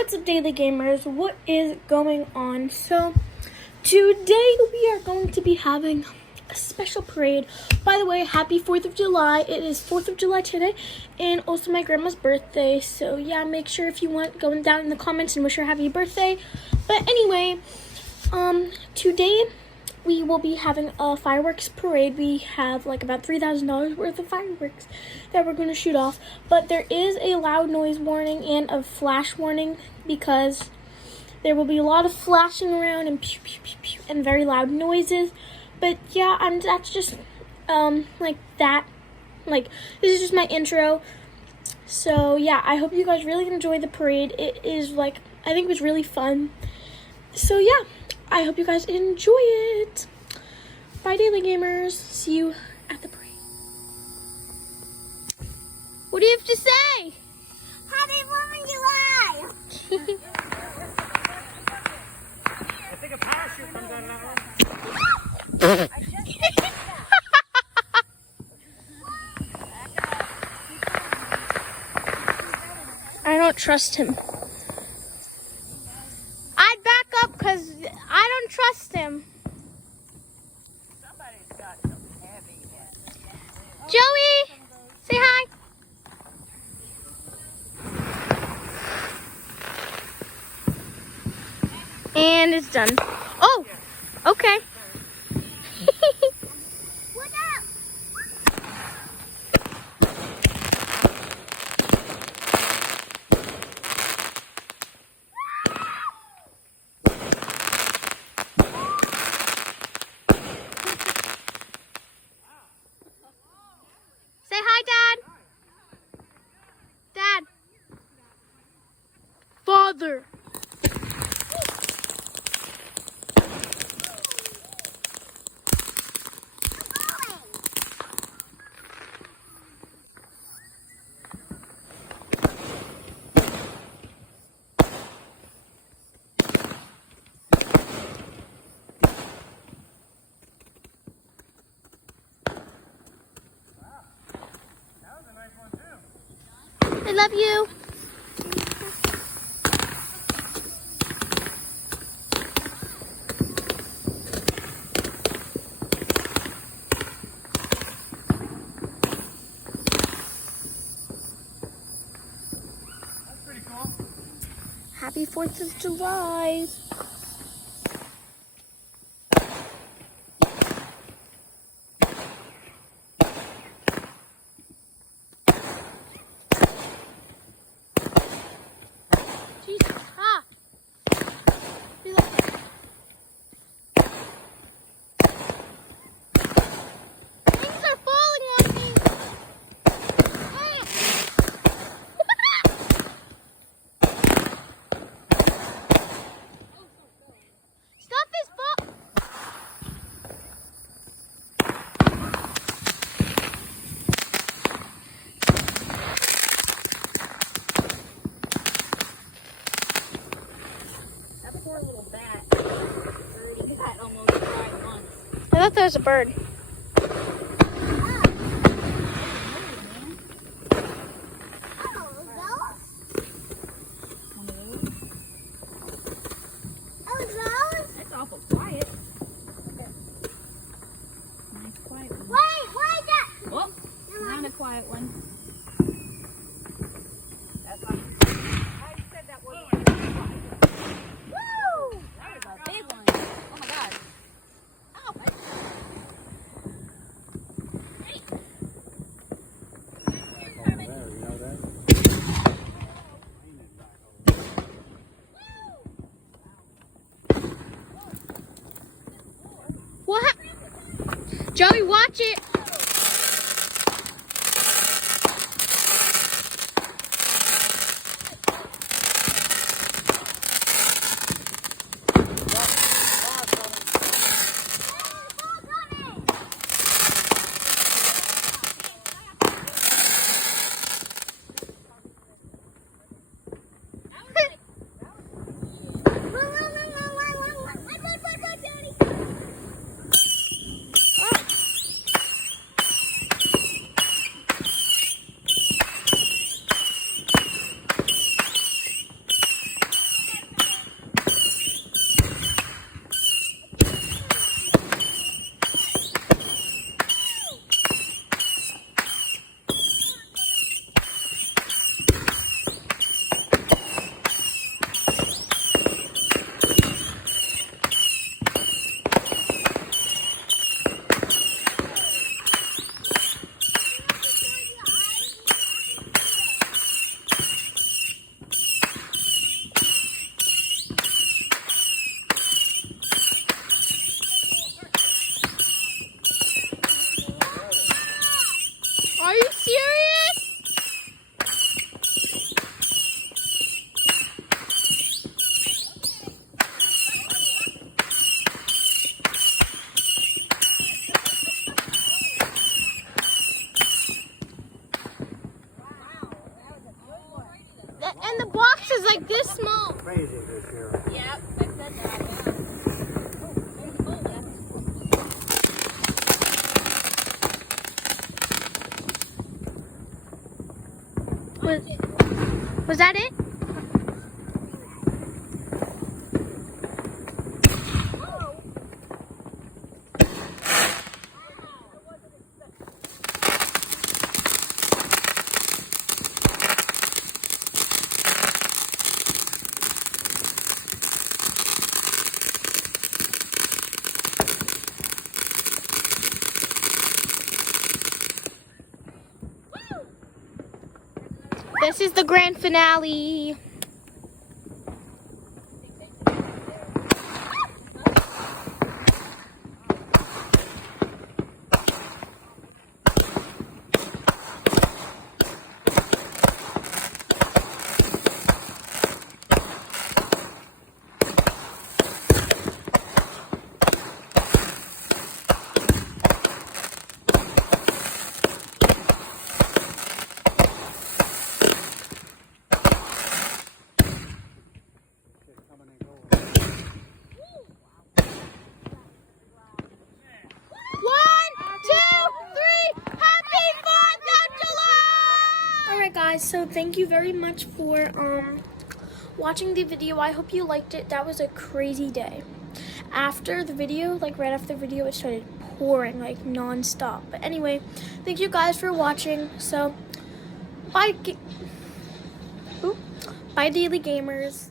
What's up, Daily Gamers? What is going on? So, today we are going to be having a special parade. By the way, happy 4th of July. It is 4th of July today, and also my grandma's birthday. So, yeah, make sure if you want, go down in the comments and wish her happy birthday. But anyway, today we will be having a fireworks parade. We have like about $3,000 worth of fireworks that we're going to shoot off. But there is a loud noise warning and a flash warning because there will be a lot of flashing around and pew, pew, pew, pew, and very loud noises. But yeah, that's just like that. Like, this is just my intro. So yeah, I hope you guys really enjoy the parade. It is like, I think it was really fun. So yeah, I hope you guys enjoy it. Bye, Daily Gamers. See you at the parade. What do you have to say? Happy 4th of July! I think a parachute comes out of that one. I don't trust him. I'd back up because I don't trust him. Somebody's got something heavy. Joey, say hi. And it's done. Oh, okay. What up? Say hi, Dad. Dad. Father. I love you. That's pretty cool. Happy 4th of July. Jesus, ah. Relax. Things are falling on me. Ah. Stuff is fall. That poor little bat already got almost fried once. I thought that was a bird. That's awful quiet. Nice quiet one. Wait, that? Oh, not a quiet one. That's fine. I said that one. Woo! That was a big one. Oh my god. Ow. What? Joey, watch it. this small. Crazy this year. Yep, I said that, yeah. Oh, yes. Was that it? This is the grand finale. Alright guys, so thank you very much for watching the video. I hope you liked it. That was a crazy day. After the video, like right after the video, it started pouring like non-stop. But anyway, thank you guys for watching. So bye Daily Gamers.